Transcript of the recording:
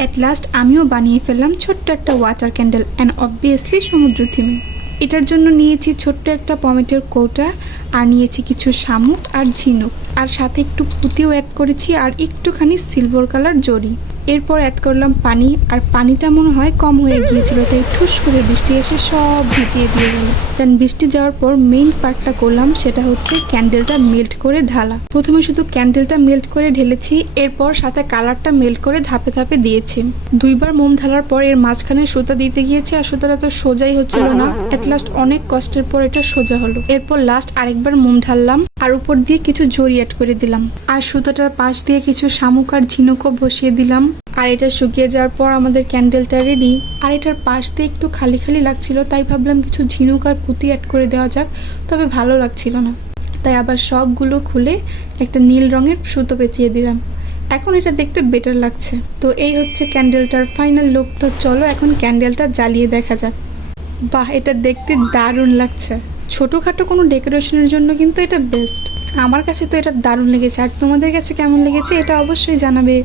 At last আমিও বানিয়ে ফেললাম ছোট্ট একটা ওয়াটার ক্যান্ডেল অ্যান্ড অবভিয়াসলি সমুদ্র থিমে। এটার জন্য নিয়েছি ছোট্ট একটা টমেটোর কৌটা, আর নিয়েছি কিছু শামুক আর ঝিনুক, আর সাথে একটু পুঁতিও অ্যাড করেছি আর একটুখানি সিলভার কালার জরি। এরপর অ্যাড করলাম পানি, আর পানিটা মনে হয় কম হয়ে গিয়েছিল, তাই ঠুস করে বৃষ্টি এসে সব ভিজিয়ে দিয়ে গেল। দেন বৃষ্টি যাওয়ার পর মেইন পার্টটা করলাম, সেটা হচ্ছে ক্যান্ডেলটা মেল্ট করে ঢালা। প্রথমে শুধু ক্যান্ডেলটা মেল্ট করে ঢেলেছি, এরপর সাথে কালারটা মেল্ট করে ধাপে ধাপে দিয়েছি। দুইবার মোম ঢালার পর এর মাঝখানে সুতা দিতে গিয়েছি, আর সুতাটা তো সোজাই হচ্ছিল না। অ্যাট লাস্ট অনেক কষ্টের পর এটা সোজা হলো। এরপর লাস্ট আরেকবার মোম ঢাললাম, আর উপর দিয়ে কিছু জরি অ্যাড করে দিলাম, আর সুতোটার পাশ দিয়ে কিছু শামুক আর ঝিনুকও বসিয়ে দিলাম। আর এটা শুকিয়ে যাওয়ার পর আমাদের ক্যান্ডেলটা রেডি। আর এটার পাশ দিয়ে একটু খালি খালি লাগছিল, তাই ভাবলাম কিছু ঝিনুক আর পুঁতি অ্যাড করে দেওয়া যাক, তবে ভালো লাগছিল না, তাই আবার সবগুলো খুলে একটা নীল রঙের সুতো পেঁচিয়ে দিলাম। এখন এটা দেখতে বেটার লাগছে। তো এই হচ্ছে ক্যান্ডেলটার ফাইনাল লুক। তো চলো এখন ক্যান্ডেলটা জ্বালিয়ে দেখা যাক। বাহ, এটা দেখতে দারুণ লাগছে। ছোটোখাটো কোনো ডেকোরেশনের জন্য কিন্তু এটা বেস্ট। আমার কাছে তো এটা দারুণ লেগেছে, আর তোমাদের কাছে কেমন লেগেছে এটা অবশ্যই জানাবে।